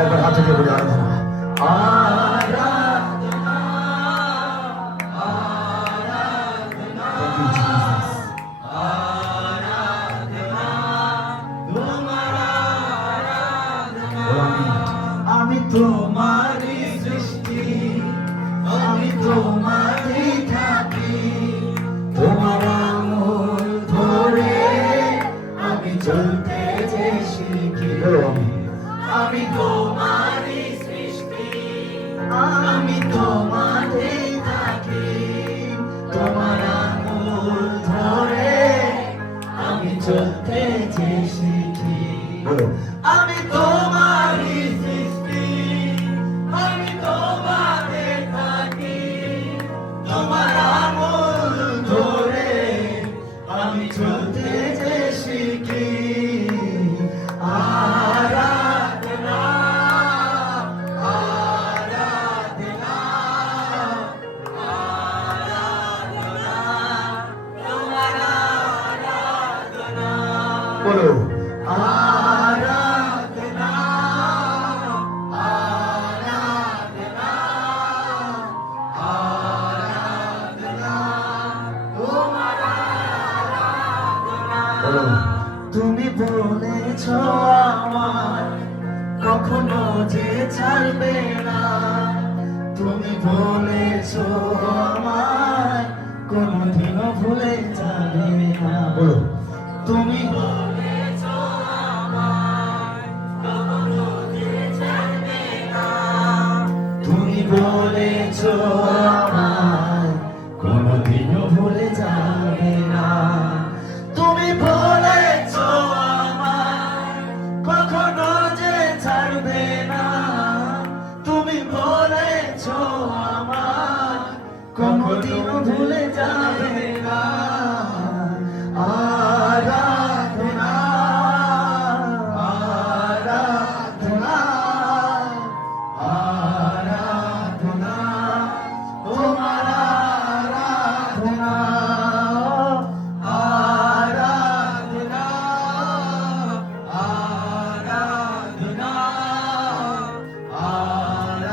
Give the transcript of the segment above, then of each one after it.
আরেকবার হাত থেকে বলি আরাধনা, আরাধনা, আরাধনা। Thank you, Jesus. আরাধনা, তোমার আরাধনা। আমি তোমারই সৃষ্টি, আমি তোমারই থাকি, তোমার আঙুল ধরে আমি চলতে যে শিখি। আমি তোমারই সৃষ্টি, আমি তোমারই থাকি, তোমার আঙুল ধরে আমি চলতে যে শিখি। আমি তোমারই সৃষ্টি, আমি তোমারে থাকি, তোমার আঙুল ধরে আমি চলতে যে শিখি। আরাধনা, আরাধনা, আরাধনা, তোমার আরাধনা। বলো আরাধনা, আরাধনা, আরাধনা, তোমার আরাধনা। বলো তুমি বলেছ আমার কখনো যে ছাড়বে না, তুমি বলেছ আমার কোনদিনও ভুলে যাবে না। বলো তুমি বলেছ আমার কখনো যে ছাড়বে না, তুমি বলেছ আমার কোনদিনও ভুলে যাবে না। তুমি বলেছ আমার কখনো যে ছাড়বে না, তুমি বলেছ আমার কোনদিনও ভুলে যাবে না। আরাধনা, আরাধনা, আরাধনা, তোমার আরাধনা, আরাধনা, আরাধনা, আরাধনা,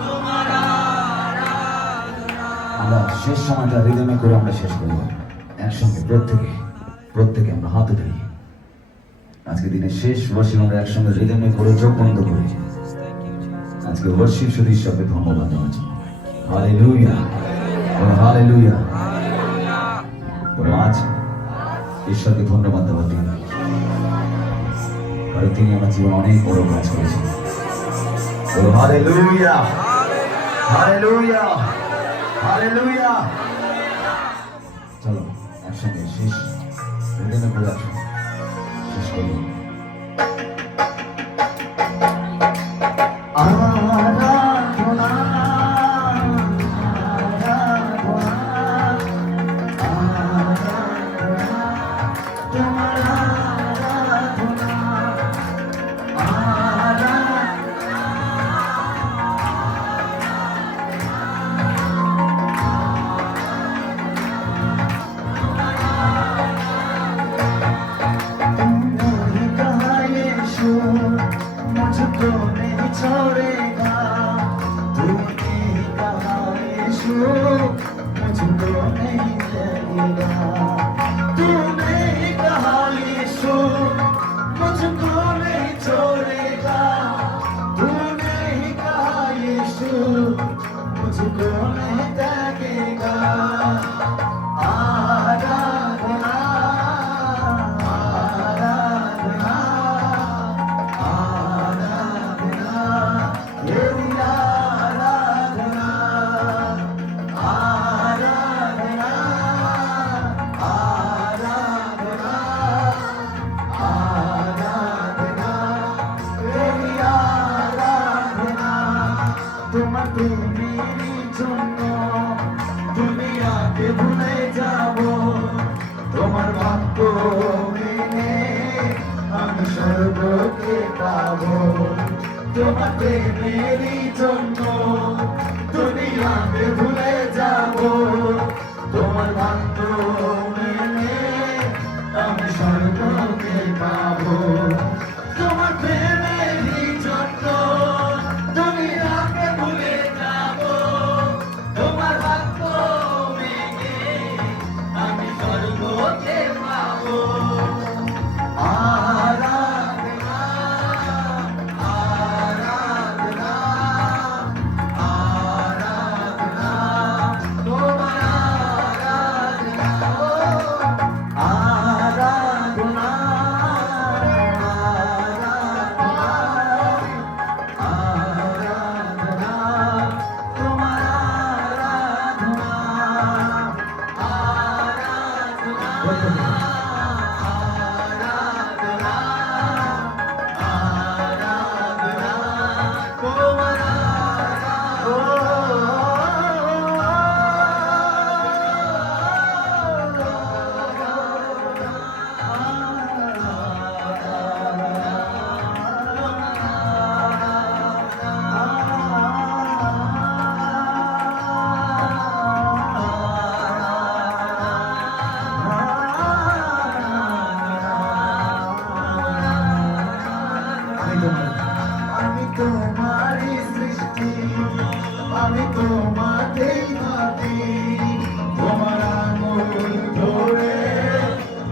তোমার আরাধনা, আরাধনা। আমরা শেষ সময়টা রিদমে করে আমরা শেষ করব একসঙ্গে, প্রত্যেকে আমরা হাত উঠাই। আজকে দিনের শেষ ওয়ার্শিপ আমরা একসঙ্গে রিদমে করে চোখ বন্ধ করি। আজকে ওয়ার্শিপ শুধু ঈশ্বরকে ধন্যবাদ দেওয়ার জন্য। Hallelujah, hallelujah. আজ ঈশ্বরকে ধন্যবাদ দেওয়ার দিন, কারণ তিনি আমার জীবন অনেক বড় কাজ করেছেন। Hallelujah, hallelujah, hallelujah. চলো একসঙ্গে শেষ রিদমে করে আসুন, শেষ করুন। আরাধনা, मुझको नहीं छोड़ेगा, तूने कहा यीशु मुझको नहीं लगेगा, तूने कहा यीशु मुझको नहीं छोड़ेगा, तूने कहा यीशु मुझको नहीं लगेगा। आराधना, आराधना, প্রেমেরই জন্য দুনিয়াকে ভুলে যাব, তোমার বাক্য মেনে আমি স্বর্গকে পাবো। তোমার প্রেমেরই জন্য দুনিয়াকে ভুলে যাব, তোমার বাক্য মেনে আমি স্বর্গকে পাবো। তোমার প্রেমেরই জন্য দুনিয়াকে ভুলে যাব, তোমার বাক্য মেনে আমি স্বর্গকে পাবো। আরাধনা আরাধনা আরাধনা তোমার আরাধনা আরাধনা আরাধনা তোমার আরাধনা আরাধনা আমি তোমারই সৃষ্টি, আমি তোমাকেই ভাবি, তোমার আঙুল ধরে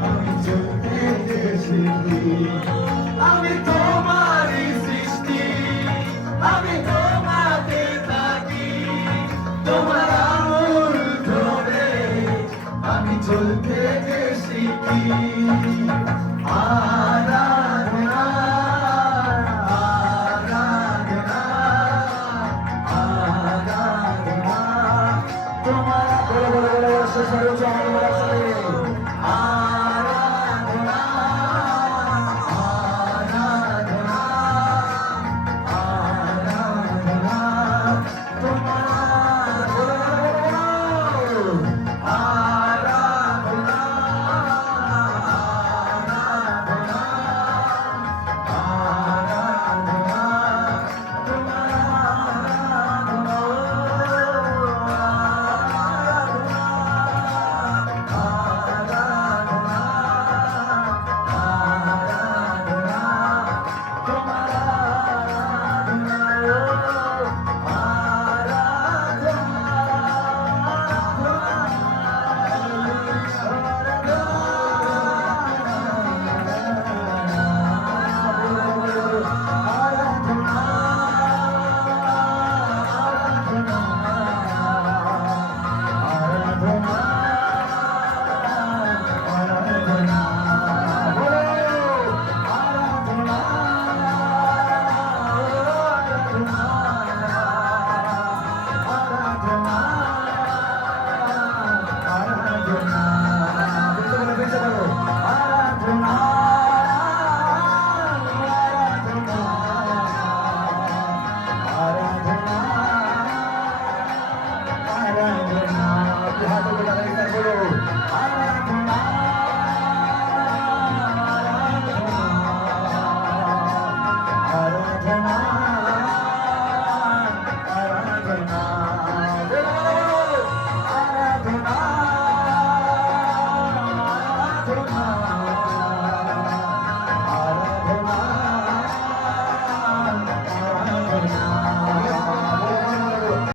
আমি চলতে শিখি। আমি তোমারই সৃষ্টি, আমি তোমাকে থাকি, তোমার আঙুল ধরে আমি চলতে শিখি। আরাধনা আরাধনা